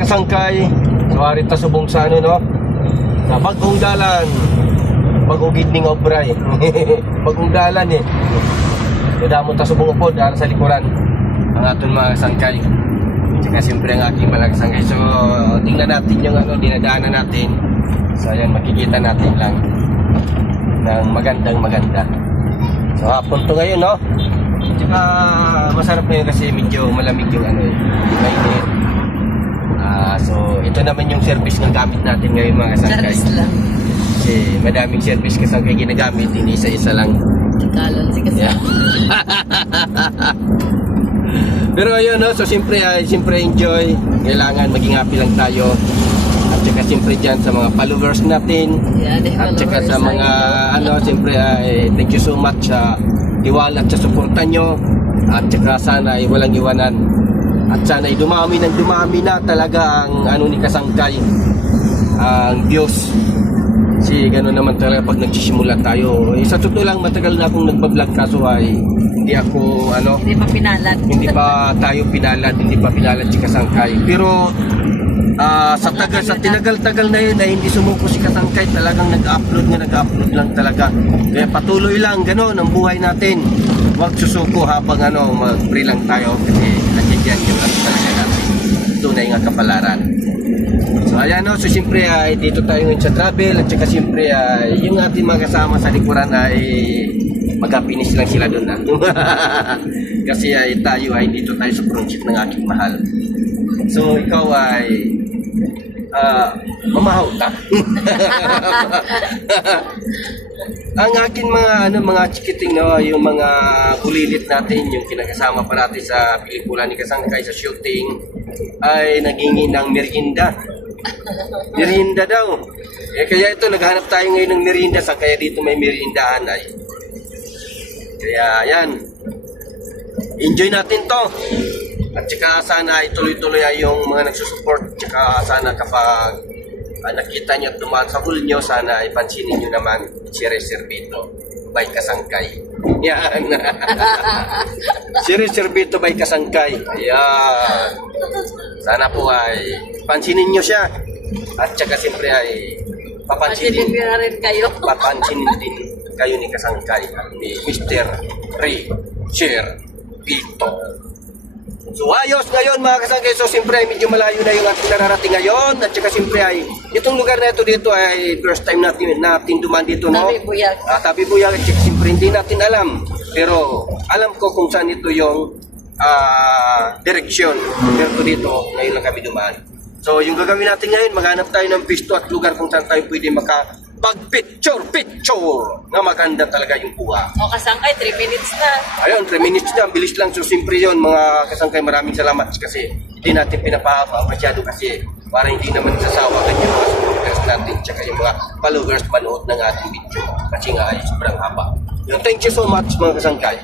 kasangkay. So arit ta subong sa ano no. Sa bagong dalan. Bagong gidning obray. Bagong dalan eh. Damo ta subong upod ara sa likuran ang aton mga kasangkay. Tsaka siyempre ang aking mga kasangkay. So tingnan natin yung ano dinadaanan natin. So ayan makikita natin lang ng maganda. So hapon to ngayon no. Tsaka masarap na yun kasi medyo malamig yung ano eh. Mainit. So ito naman yung service ng gamit natin ngayon mga kasangkay. Service lang. Kasi madaming service kasangkay ginagamit. Hindi isa-isa lang. Kalon si kasi. Yeah. Pero ayun no, so siyempre enjoy. Kailangan maging happy lang tayo. At saka siyempre dyan sa mga followers natin. Yeah, At saka sa mga ano, siyempre thank you so much sa tiwala at sa suporta nyo. At saka sana ay walang iwanan. At sana ay dumami na talaga ang ano ni Kasangkay. Ang Diyos. Kasi gano'n naman talaga pag nagsisimula tayo. Sa totoo lang matagal na akong nagbablog kaso ay hindi ako ano. Hindi pa pinalad. Hindi pa tayo pinalad, hindi pa pinalad si Kasangkay. Pero sa tinagal-tagal na yun na hindi sumuko si Kasangkay, talagang nag-upload lang talaga. Kaya patuloy lang gano'n ang buhay natin. Huwag susuko habang ano, mag-free lang tayo kasi nandiyan yung ano talaga natin. Tunay nga kapalaran. So ayan no, so siyempre dito tayo ngayon sa travel at saka siyempre yung ating mga kasama sa likuran ay mag-finish lang sila doon na. Kasi tayo ay dito tayo sa project ng aking mahal. So ikaw ay mamahaw ka. Ang akin mga chikiting no, yung mga bulilit natin, yung kinakasama pa natin sa pelikula ni Kasangkay sa shooting ay naghingi ng merienda. Merienda daw. Kaya ito naghanap tayo ngayon ng merienda sa kaya dito may meriendahan ay. Kaya yan. Enjoy natin to. At saka sana ituloy-tuloy ay yung mga nagsusupport. Saka sana kapag nakita nyo at dumaan sa hall nyo, sana ipansinin nyo naman si Reservito by Kasangkay. Yan. Si Reservito by Kasangkay. Yan. Sana po ay pansinin nyo siya. At saka siyempre ay papansinin rin kayo. Papansinin din kayo ni Kasangkay at ni Mr. Reservito. So ayos ngayon mga Kasangkay. So siyempre ay medyo malayo na yung ating nararating ngayon. At saka siyempre ay itong lugar na ito dito ay first time natin dumaan dito no. Tabi Buyag. Tabi Buyag. At saka siyempre hindi natin alam. Pero alam ko kung saan ito yung direksyon. Pero dito ngayon lang kami dumaan. So yung gagawin natin ngayon, maghanap tayo ng pisto at lugar kung saan tayo pwede makapag-picture na maganda talaga yung kuha. O Kasangkay, 3 minutes na. Ayun, 3 minutes na, bilis lang. So simple yun mga Kasangkay, maraming salamat kasi hindi natin pinapahaba masyado kasi para hindi naman sasawa yung mga supporters natin tsaka yung mga followers manood ng ating video kasi nga ay sobrang haba. Thank you so much mga Kasangkay.